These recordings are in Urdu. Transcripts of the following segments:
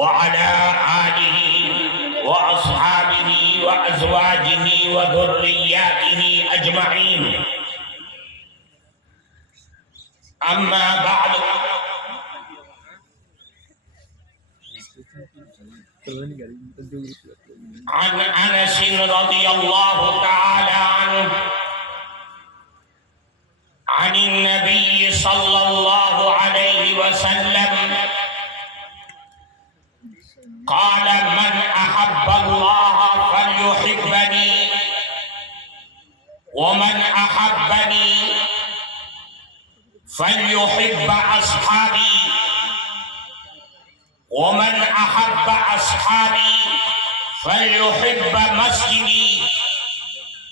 وعلى آله وأصحابه وأزواجه وذرياته أجمعين. أما بعد، عن أنس رضي الله تعالى عنه عن النبي صلى الله عليه وسلم قال: من أحب الله فليحبني، ومن أحبني فليحب أصحابي، ومن أحب أصحابي فليحب مسجدي،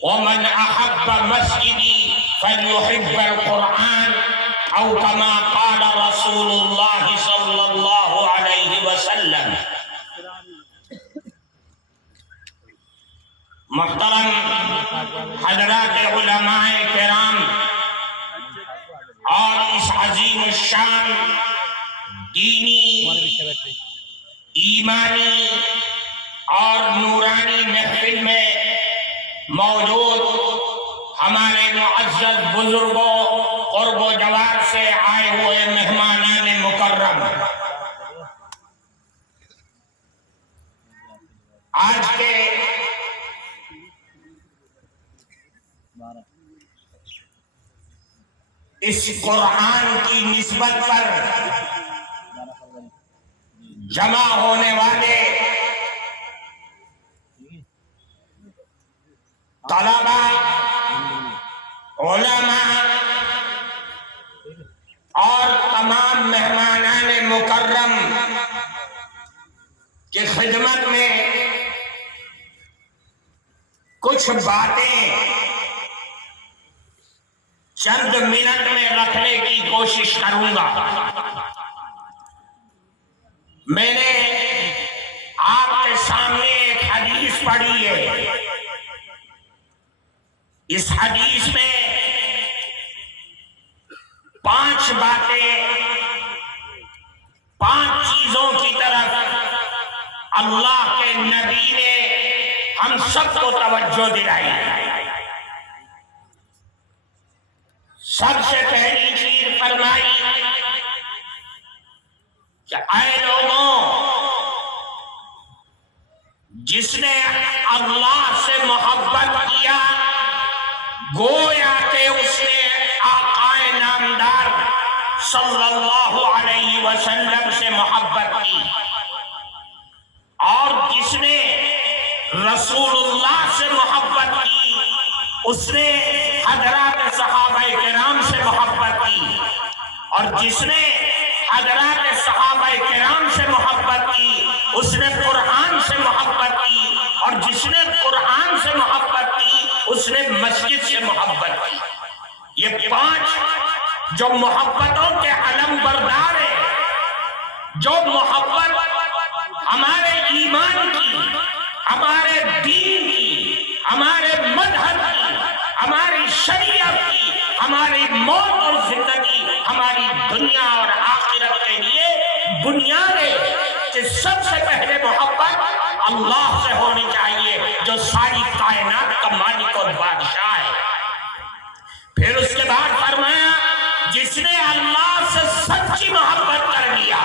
ومن أحب مسجدي فليحب القرآن، أو كما قال رسول الله صلى الله عليه وسلم. محترم حضرات علماء کرام اور اس عظیم الشان دینی، ایمانی اور نورانی محفل میں موجود ہمارے معزز بزرگوں، قرب و جوار سے آئے ہوئے مہمانان مکرم، آج کے اس قرآن کی نسبت پر جمع ہونے والے طلبہ، علماء اور تمام مہمانان مکرم کی خدمت میں کچھ باتیں چند منٹ میں رکھنے کی کوشش کروں گا. میں نے آپ کے سامنے ایک حدیث پڑھی ہے. اس حدیث میں 5 باتیں، 5 چیزوں کی طرف اللہ کے نبی نے ہم سب کو توجہ دلائی. سب سے پہلی چیز فرمائی کہ اے لوگوں، جس نے اللہ سے محبت کیا گویا کہ اس نے آقا نامدار صلی اللہ علیہ وسلم سے محبت کی، اور جس نے رسول اللہ سے محبت کی اس نے حضرات صحابہ کرام سے محبت کی، اور جس نے حضرات صحابہ کرام سے محبت کی اس نے قرآن سے محبت کی، اور جس نے قرآن سے محبت کی اس نے مسجد سے محبت کی. یہ 5 جو محبتوں کے علم بردار ہیں، جو محبت ہمارے ایمان کی، ہمارے دین کی، ہمارے مذہب کی، ہماری شریعت کی، ہماری موت اور زندگی، ہماری دنیا اور آخرت کے لیے بنیاد ہے کہ سب سے پہلے محبت اللہ سے ہونی چاہیے جو ساری کائنات کا مالک اور بادشاہ ہے. پھر اس کے بعد فرمایا جس نے اللہ سے سچی محبت کر لیا،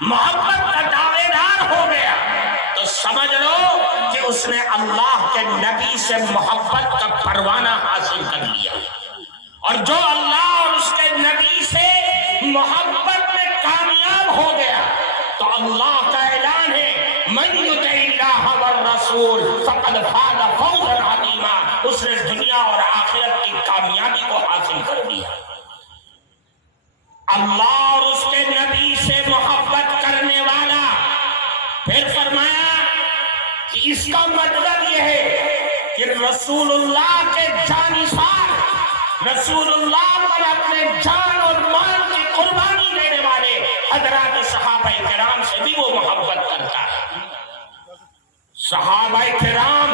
محبت کا دعوے دار ہو گیا، تو سمجھ لو کہ اس نے اللہ کے نبی سے محبت کا پروانہ حاصل کر لیا. اور جو اللہ اور اس کے نبی سے محبت میں کامیاب ہو گیا تو اللہ کا اعلان ہے من یطع اللہ والرسول فقد فاز فوزا عظیما، اس نے دنیا اور آخرت کی کامیابی کو حاصل کر لیا. اللہ اور اس کے نبی سے محبت کرنے والا، پھر فرمایا کہ اس کا مطلب یہ ہے کہ رسول اللہ کے جانثار، رسول اللہ پر اپنے جان اور مال کی قربانی دینے والے حضرات صحابہ کرام سے بھی وہ محبت کرتا ہے. صحابہ کرام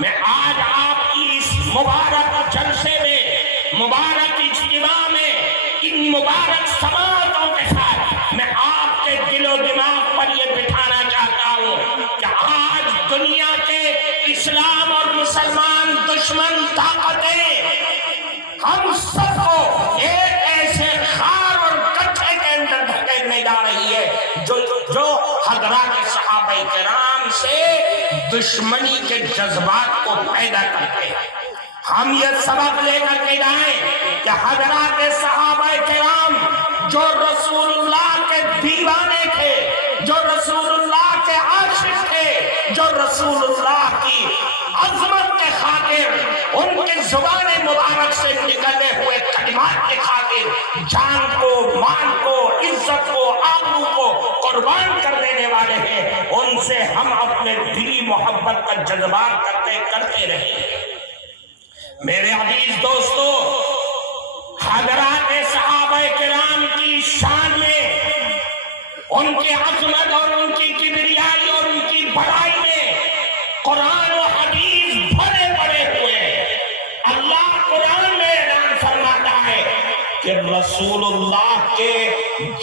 میں آج آپ کی اس مبارک جلسے میں، مبارک اجتماع میں، ان مبارک سماعتوں کے ساتھ میں آپ کے دل و دماغ پر یہ اسلام اور مسلمان دشمن طاقتیں ہم سب کو ایک ایسے خار اور گٹھے کے اندر دھکیلنے جا رہی ہے جو حضرات صحابہ کرام سے دشمنی کے جذبات کو پیدا کرتے ہیں۔ ہم یہ سبق لے کر کے جائیں کہ حضرات صحابہ کرام جو رسول اللہ کے دیوانے تھے، جو رسول اللہ کے عاشق تھے، جو رسول اللہ کی عظمت کے خاطر ان کے زبان مبارک سے نکلے ہوئے کلمات کے خاطر جان کو، مان کو، عزت کو، آبرو کو قربان کر دینے والے ہیں، ان سے ہم اپنے دلی محبت کا جذبات کرتے رہے۔ میرے عزیز دوستو، حضرات صحابہ کرام کی شان میں، ان کی عظمت اور ان کی کبریائی اور ان کی بڑائی میں قرآن و حدیث بھرے پڑے ہوئے ہیں۔ اللہ قرآن میں اعلان فرماتا ہے کہ رسول اللہ کے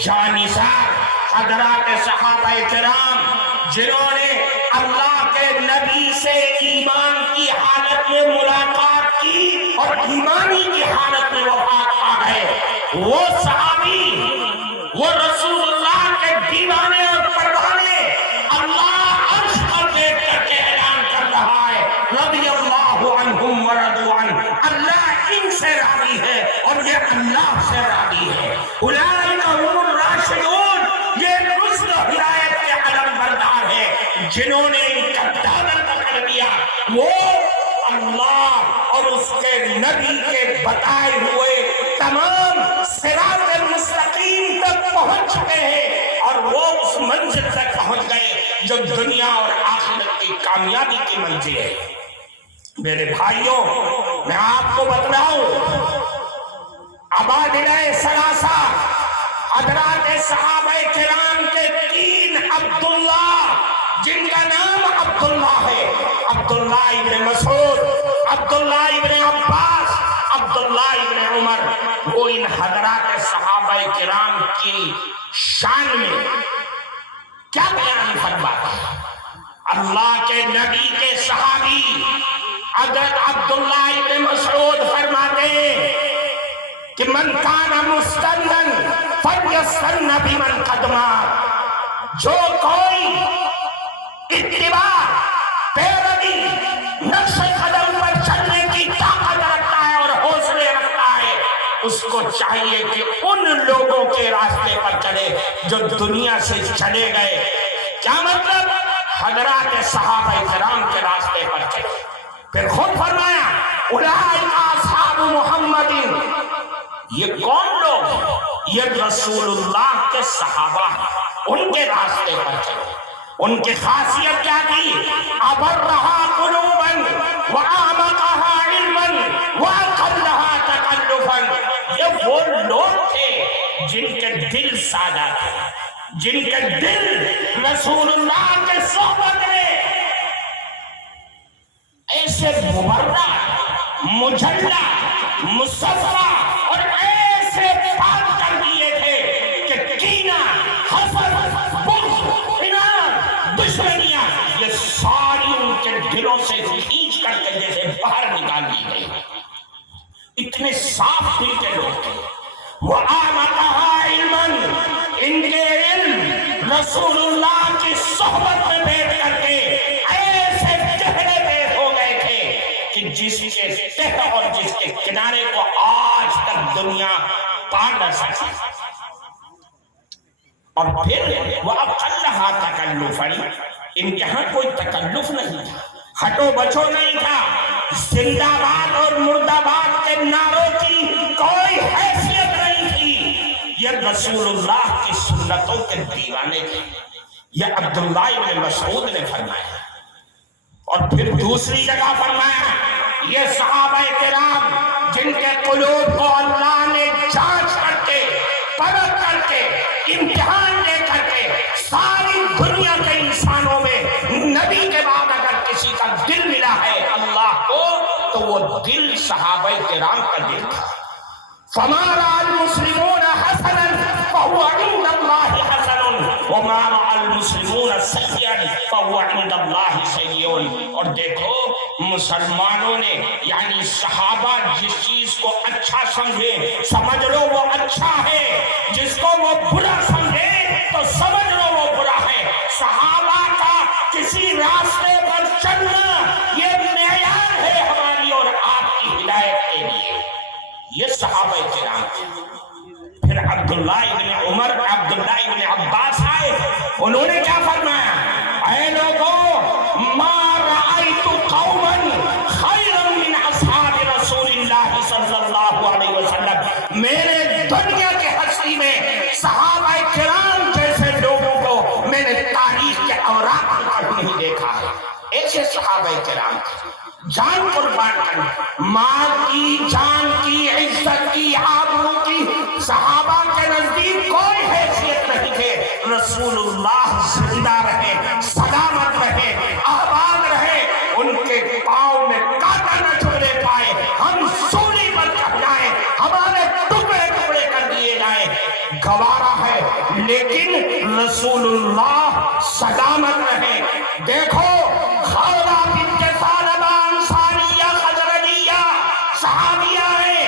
جانثار حضرات صحابہ کرام جنہوں نے اللہ کے نبی سے ایمان کی حالت میں ملاقات کی اور ایمانی کی حالت میں وفات پا گئے، وہ صحابی، وہ رسول اللہ کے دیوانے اور پروانے، اللہ عرش پر دیکھ کر کے اعلان کر رہا ہے رضی اللہ عنہم ورضوا عنہ، اللہ ان سے راضی ہے اور یہ اللہ سے راضی ہے۔ اولئک هم الراشدون، یہ رشد و ہدایت کے علم بردار ہیں جنہوں نے ان کا دامن پکڑ لیا، وہ اللہ اور اس کے نبی کے بتائے ہوئے تمام صراط المستقیم تک پہنچ چکے ہیں، اور وہ اس منزل تک پہنچ گئے جو دنیا اور آخرت کی کامیابی کی منزل ہے۔ میرے بھائیوں، میں آپ کو بتلاؤں، ابادلہ ثلاثہ حضرات صحابہ کرام کے 3 عبداللہ، جن کا نام عبداللہ ہے، عبداللہ ابن مسعود، عبداللہ ابن عباس، عبداللہ ابن عمر، وہ ان حضرات صحابہ کرام کی شان میں کیا بیان فرماتا ہے؟ اللہ کے نبی کے صحابی حضرت عبداللہ ابن مسعود فرماتے ہیں کہ من کان مستنن فلیستن بمن قد مات، جو کوئی اتباع، پیروی، نقش قدم پر چلنے کی طاقت رکھتا ہے اور حوصلے رکھتا ہے، اس کو چاہیے کہ ان لوگوں کے راستے پر چلے جو دنیا سے چلے گئے۔ کیا مطلب؟ حضرات صحابہ کرام کے راستے پر چلے۔ پھر خود فرمایا اولئک اصحاب محمد، یہ کون لوگ ہیں؟ یہ رسول اللہ کے صحابہ ہیں، ان کے راستے پر چلے۔ ان کی خاصیت کیا تھی؟ ابرہا قلوبا واعمقہا علما واقلہا تکلفا، یہ وہ لوگ تھے جن کے دل سادہ تھے، جن کے دل رسول اللہ کے صحبت میں ایسے مبرہ، مجلہ، مصفہ اور ایسے پاک کر دیے تھے کہ کینہ، حسد، بغض، عناد، دشمنیاں، یہ ساری ان کے دلوں سے کھینچ کر کے جیسے باہر نکال دی گئی۔ اتنے صاف دل کے لوگ تھے۔ وَآمَقَهَا عِلْمًا، ان کے علم رسول اللہ کی صحبت میں بیٹھ کر کے ایسے گہرے میں ہو گئے تھے کہ جس کے تہ اور جس کے کنارے کو آج تک دنیا پا نہ سکی۔ اور پھر وَأَقَلَّهَا تَكَلُّفًا، ان کے ہاں کوئی تکلف نہیں تھا، ہٹو بچو نہیں تھا، زندہ باد اور مردہ باد کے نعروں کی کوئی حیثیت نہیں تھی۔ یہ رسول اللہ کی سنتوں کے دیوانے تھے، یہ عبداللہ ابن مسعود نے فرمایا۔ اور پھر دوسری جگہ فرمایا یہ صحابہ کرام جن کے قلوب کو اللہ نے جانچ کر کے، پرکھ کر کے، امتحان لے کر کے ساری دنیا کے انسانوں میں نبی کے بعد اگر کسی کا دل ملا ہے اللہ کو تو وہ دل صحابہ کرام کا دل تھا۔ فَمَا رَأَى الْمُسْلِمُونَ حَسَنًا فَهُوَ عِندَ اللَّهِ حَسَنٌ، وما رأى المسلمون سيئا فهو عند الله سيء. اور دیکھو مسلمانوں نے یعنی صحابہ جس چیز کو اچھا سمجھے سمجھ لو وہ اچھا ہے، جس کو وہ برا سمجھے تو سمجھ لو وہ برا ہے. صحابہ کا کسی راستے پر چلنا یہ معیار ہے ہماری اور آپ کی ہدایت کے لیے. یہ صحابہ کرام. پھر عبداللہ ابن عمر عبداللہ ابن عباس آئے، انہوں نے کیا فرمایا؟ اے لوگوں، ما رأیت قوما خیرا من اصحاب رسول اللہ صلی اللہ علیہ وسلم. میرے دنیا کے ہستی میں صحابہ کرام جیسے لوگوں کو میں نے تاریخ کے اوراق پر نہیں دیکھا ہے. ایسے صحابہ کرام جان قربان کرنا، ماں کی، جان کی، عزت کی، آبرو کی صحابہ کے نزدیک کوئی حیثیت نہیں تھے. رسول اللہ زندہ رہے، سلامت رہے، آباد رہے، ان کے پاؤں میں کانٹا نہ چبھنے پائے، ہم سولی پر چڑھ جائیں، ہمارے ٹکڑے ٹکڑے کر دیے جائیں، گوارا ہے، لیکن رسول اللہ سلامت رہے. دیکھو خولہ بنت ثعلبہ انصاریہ خزرجیہ صحابیہ ہے.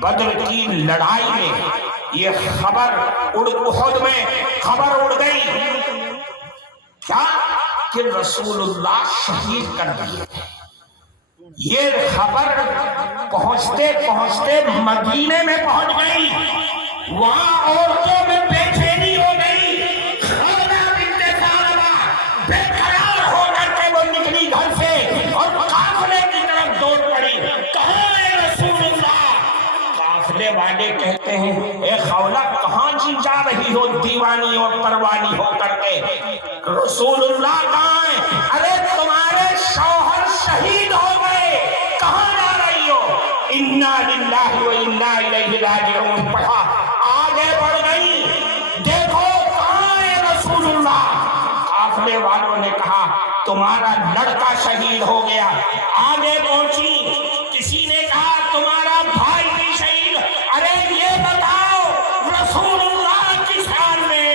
بدر کی لڑائی میں یہ خبر احد میں خبر اڑ گئی کیا کہ رسول اللہ شہید کر دیے. یہ خبر پہنچتے پہنچتے مدینے میں پہنچ گئی. وہاں عورتوں میں بے چینی ہو گئی. خولہ بنت ثعلبہ بے قرار ہو کر کے وہ نکلی گھر سے اور قافلے کی طرف دوڑ پڑی. کہاں ہے رسول اللہ؟ قافلے والے کہتے ہیں اے خولہ کہاں جی جا رہی ہو دیوانی اور پروانی ہو کر کے؟ رسول اللہ کہاں ہے؟ ارے تمہارے شوہر شہید ہو گئے، کہاں جا رہی ہو؟ انا للہ و انا الیہ راجعون پڑھا. آگے بڑھ گئی، دیکھو کہاں ہے رسول اللہ؟ قافلے والوں نے کہا تمہارا لڑکا شہید ہو گیا. آگے پہنچی، کسی نے کہا تمہارا بھائی بھی شہید. ارے یہ بتاؤ رسول اللہ کس حال میں؟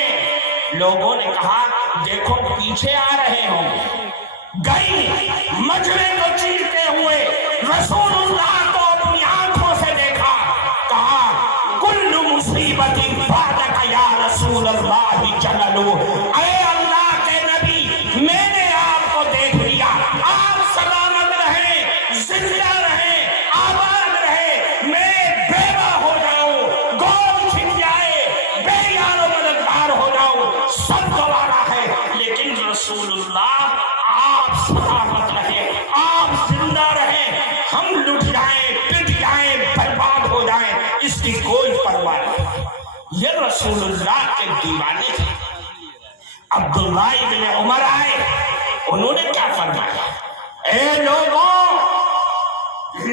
لوگوں نے کہا دیکھو پیچھے آ رہے ہوں. گئی مجرے کو چیرتے ہوئے رسول اللہ کو اپنی آنکھوں سے دیکھا. کہا کل مصیبت بعدک یا رسول اللہ جللو. اے اللہ کے نبی میں نے آپ کو دیکھ لیا، آپ سلامت رہیں، زندہ رہیں، آباد رہے، میں بیوہ ہو جاؤں، گود چھن جائے، بے یار و مددگار ہو جاؤں، سب گوارا ہے، لیکن رسول اللہ آپ سلامت رہیں، آپ زندہ رہیں، ہم لٹ جائیں، پٹ جائیں، برباد ہو جائیں، اس کی کوئی پرواہ نہیں. یہ رسول اللہ کے دیوانے تھے. عبداللہ ابن عمر آئے، انہوں نے کیا فرمایا؟ اے لوگوں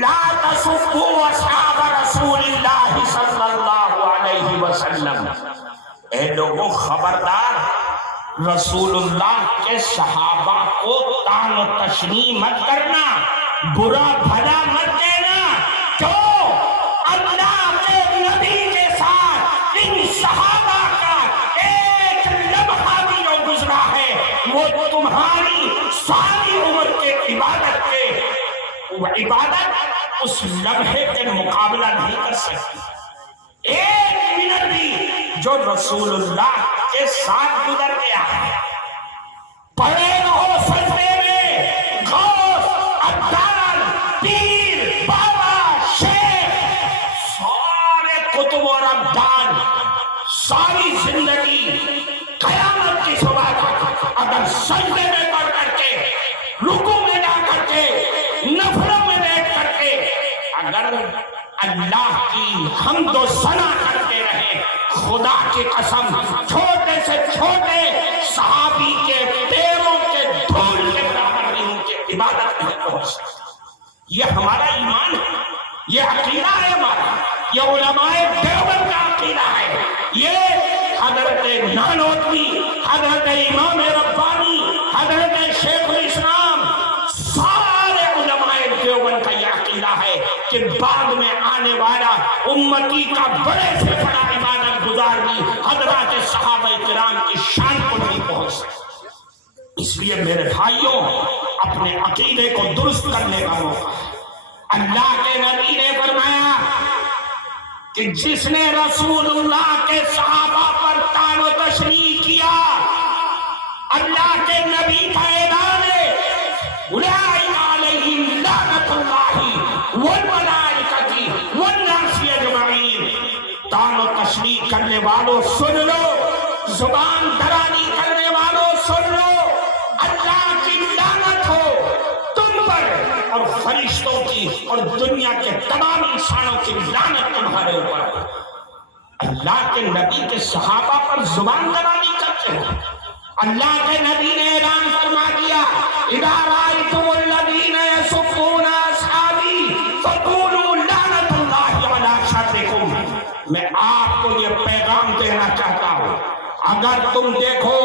لا تسبوا اصحاب رسول اللہ صلی اللہ علیہ وسلم. اے لوگوں خبردار، رسول اللہ کے صحابہ کو طعن و تشنیع مت کرنا، برا بھلا مت دینا. کیوں؟ اللہ کے نبی کے ساتھ ان صحابہ کا ایک لمحہ بھی جو گزرا ہے وہ تمہاری ساری عمر کے عبادت اس لمحے کے مقابلہ نہیں کر سکتی. ایک منٹ بھی جو رسول اللہ کے ساتھ گزر گیا، پڑے رہو سجدے میں، غوث، عطار، پیر، بابا، شیخ، سارے کتب اور ابدال، ساری زندگی قیامت کی صبح تک اگر سجدے میں پڑھ کر کے، رکوع میں جا کر کے، نفلوں میں بیٹھ کر کے اگر اللہ کی حمد و ثنا کرتے رہے، خدا کی قسم چھوٹے سے چھوٹے صحابی کے پیروں کے دھول کے برابر بھی ان کی عبادت نہیں پہنچ سکتی. یہ ہمارا ایمان ہے، یہ عقیدہ ہے ہمارا، یہ علماء دیوبند کا عقیدہ ہے. یہ حضرت نانوتوی، حضرت امام ربانی، حضرت شیخ الاسلام، سارے علماء دیوبند کا یہ عقیدہ ہے کہ بعد میں آنے والا امتی کا بڑے سے بڑا عبادت گزار بھی حضرات صحابہ کرام کی شان کو نہیں پہنچ سکتے۔ اس لیے میرے بھائیوں، اپنے عقیدے کو درست کرنے کا موقع ہے۔ اللہ کے نبی نے فرمایا کہ جس نے رسول اللہ کے صحابہ پر طعن و تشنیع کیا، اللہ کے نبی کا اعلان ہے اولئک علیہم لعنۃ اللہ والملائکۃ والناس اجمعین۔ طعن و تشنیع کرنے والوں سن لو، زبان درانی کرنے والوں سن لو، اللہ کی لعنت ہو تم پر، اور فرشتوں کی اور دنیا کے تمام انسانوں کی لعنت تمہارے اوپر۔ اللہ کے نبی کے صحابہ پر زبان درانی کرتے ہو۔ اللہ کے نبی نے اعلان فرما دیا اذا رأیتم الذین یسبون اصحابی فقولوا لعنۃ اللہ علی شرکم۔ میں آپ کو یہ پیغام دینا چاہتا ہوں، اگر تم دیکھو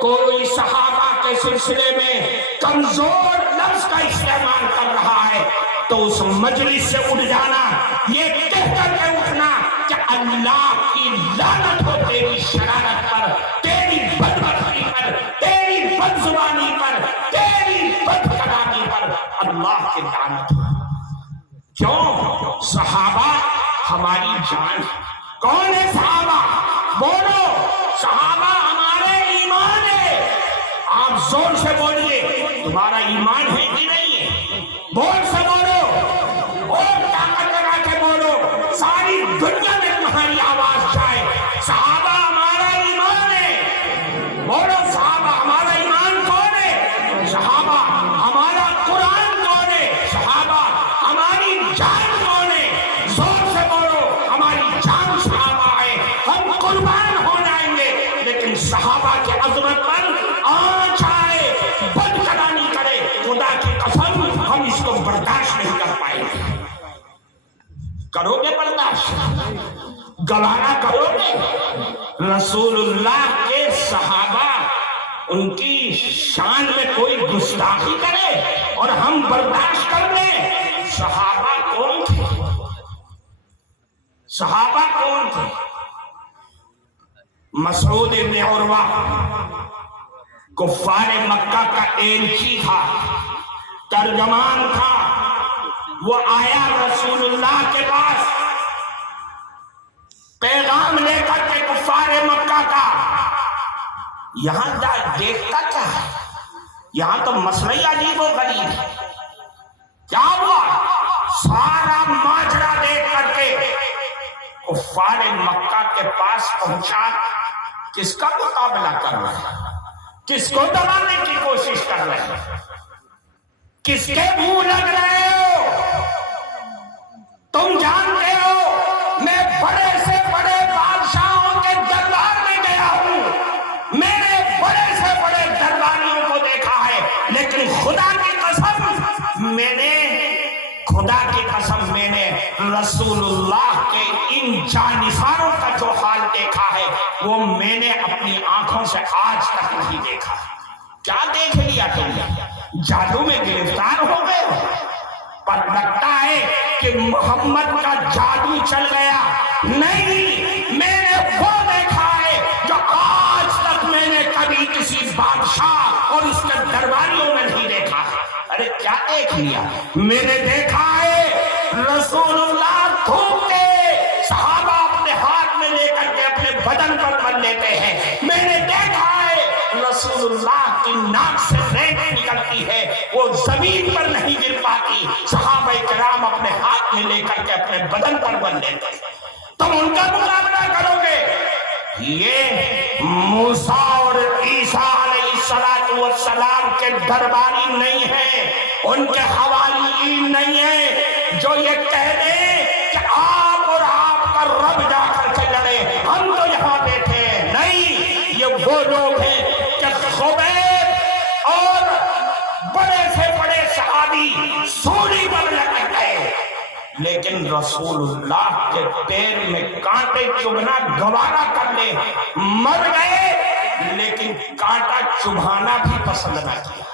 کوئی صحابہ کے سلسلے میں کمزور لفظ کا استعمال کر رہا ہے تو اس مجلس سے اٹھ جانا، یہ کہہ کر کے اٹھنا کہ اللہ کی لعنت ہو تیری شرارت پر، تیری بدبختی پر، تیری بدزبانی پر، تیری بدکلامی پر اللہ کی لعنت ہو۔ کیوں؟ صحابہ ہماری جان ہے۔ کون ہے صحابہ؟ بولو، صحابہ ہمارے ایمان ہے۔ آپ زور سے بولیے، تمہارا ایمان ہے کہ نہیں ہے؟ بول سے بولو اور طاقت لگا کے بولو، ساری دنیا میں تمہاری آواز جائے، صحابہ ہمارا ایمان ہے۔ بولو صحابہ ہمارا ایمان کون ہے؟ صحابہ ہمارا قرآن کون ہے؟ صحابہ ہماری جان کون ہے؟ زور سے بولو، ہماری جان صحابہ ہے، ہم قربان ہو جائیں گے، لیکن صحابہ کی عظمت پر آنچ آئے، بد کلانی کرے، خدا کی قسم ہم اس کو برداشت نہیں کر پائیں گے۔ کرو گے برداشت؟ گوارا کرو گے؟ رسول اللہ کے صحابہ ان کی شان میں کوئی گستاخی کرے اور ہم برداشت کر لیں؟ صحابہ کون تھے؟ صحابہ کون تھے؟ مسعود ابن عروہ کفار مکہ کا ایلچی تھا، ترجمان تھا۔ وہ آیا رسول اللہ کے پاس پیغام لے کر کے کفار مکہ کا۔ یہاں دیکھتا کیا ہے؟ یہاں تو مسئلہ ہی عجیب و غریب ہے۔ کیا ہوا؟ سارا ماجرا دیکھ کر کے کفار مکہ کے پاس پہنچا۔ کس کا مقابلہ کر رہے ہیں؟ کس کو دبانے کی کوشش کر رہے ہیں؟ کس کے منہ لگ رہے ہو؟ تم جانتے ہو میں بڑے سے بڑے بادشاہوں کے دربار میں گیا ہوں، میں نے بڑے سے بڑے درباریوں کو دیکھا ہے، لیکن خدا کی قسم میں نے رسول اللہ کے ان جانثاروں کا جو حال دیکھا ہے وہ میں نے اپنی آنکھوں سے آج تک نہیں دیکھا۔ کیا دیکھ لیا تم نے؟ جادو میں گرفتار ہو گئے ہو؟ پر لگتا ہے کہ محمد کا جادو چل گیا۔ نہیں، میں نے وہ دیکھا ہے جو آج تک میں نے کبھی کسی بادشاہ اور اس کے درباریوں میں نہیں دیکھا۔ ارے کیا دیکھ لیا؟ میں نے دیکھا ہے رسول اللہ تھوکتے، صحابہ اپنے ہاتھ میں لے کر کے اپنے بدن پر مل لیتے ہیں۔ میں نے دیکھا ہے رسول اللہ کی ناک سے ریت نکلتی ہے، وہ زمین پر نہیں گر پاتی، صحابہ کرام اپنے ہاتھ میں لے کر کے اپنے بدن پر مل لیتے ہیں۔ تم ان کا مقابلہ کرو گے؟ یہ موسیٰ اور عیسیٰ علیہ السلام کے درباری نہیں ہیں، ان کے حواریین نہیں ہیں جو یہ کہہ دیں کہ آپ اور آپ کا رب جا کر کے لڑے، ہم تو یہاں بیٹھے ہیں۔ نہیں، یہ وہ لوگ ہیں کہ خبیب اور بڑے سے بڑے صحابی سولی پر لٹک گئے، لیکن رسول اللہ کے پیر میں کانٹے چبھنا گوارا کر لے، مر گئے لیکن کانٹا چبھانا بھی پسند نہ کیا۔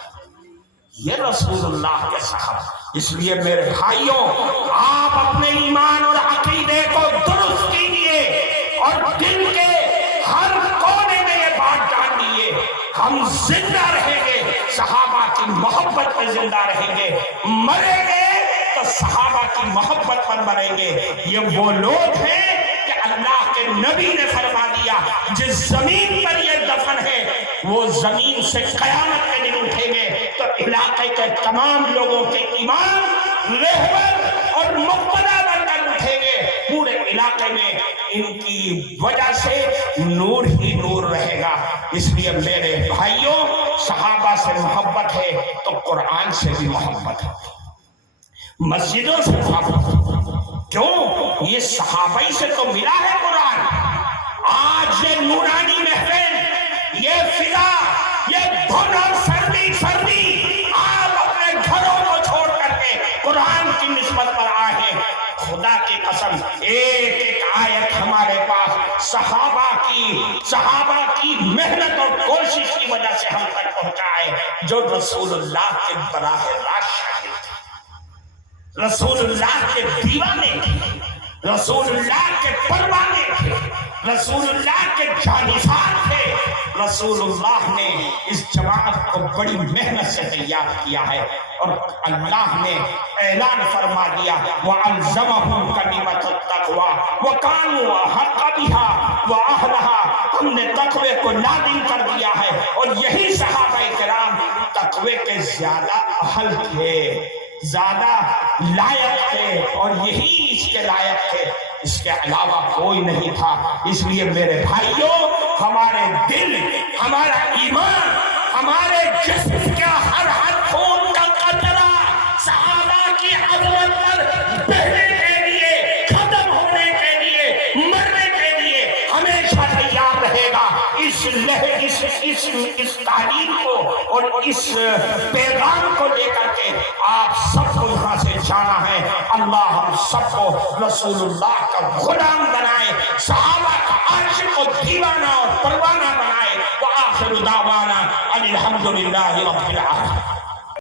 یہ رسول اللہ کے صحابہ۔ اس لیے میرے بھائیوں، آپ اپنے ایمان اور عقیدے کو درست کیجیے اور دل کے ہر کونے میں یہ بات ڈالیں ہم زندہ رہیں گے صحابہ کی محبت میں زندہ رہیں گے، مریں گے تو صحابہ کی محبت پر مریں گے۔ یہ وہ لوگ ہیں کہ اللہ کے نبی نے فرما دیا جس زمین پر یہ دفن ہے وہ زمین سے قیامت کے دن اٹھیں گے، تو علاقے کے تمام لوگوں کے امام، رہبر اور مقتدا بن کر اٹھیں گے۔ پورے علاقے میں ان کی وجہ سے نور ہی نور رہے گا۔ اس لیے میرے بھائیوں، صحابہ سے محبت ہے تو قرآن سے بھی محبت ہے، مسجدوں سے محبت ہے۔ کیوں؟ یہ صحابہ ہی سے تو ملا ہے قرآن۔ آج یہ نورانی محفل، یہ فضا، یہ دھند اور سردی آپ اپنے گھروں کو چھوڑ کر کے قرآن کی نسبت پر آئے ہیں۔ خدا کی قسم ایک ایک آیت ہمارے پاس صحابہ کی محنت اور کوشش کی وجہ سے ہم تک پہنچا ہے، جو رسول اللہ کے براہ راست شاہد تھے، رسول اللہ کے دیوانے تھے، رسول اللہ کے پروانے تھے، رسول اللہ کے جانثار تھے۔ رسول اللہ نے اس جماعت کو بڑی محنت سے تیار کیا ہے، اور اللہ نے اعلان فرما دیا وَأَلْزَمَهُمْ كَلِمَةَ التَّقْوَىٰ وَكَانُوا أَحَقَّ بِهَا وَأَهْلَهَا۔ ہم نے تقوی کو لازم کر دیا ہے، اور یہی صحابہ کرام تقوی کے زیادہ اہل تھے، زیادہ لائق تھے، اور یہی اس کے لائق تھے، اس کے علاوہ کوئی نہیں تھا۔ اس لیے میرے بھائیوں، ہمارے دل، ہمارا ایمان، ہمارے جسم کا ہر خون کا قطرہ صحابہ کی عظمت پر بہنے کے لیے، ختم ہونے کے لیے، مرنے کے لیے ہمیشہ تیار رہے گا۔ اس تعلیم کو اور اس پیغام کو لے کر کے آپ سب کو یہاں سے جانا ہے۔ اللہ ہم سب کو رسول اللہ کا غلام بنائے، صحابہ کا عاشق و دیوانہ اور پروانہ بنائے۔ وآخر دعوانا ان الحمد للہ رب العالمین۔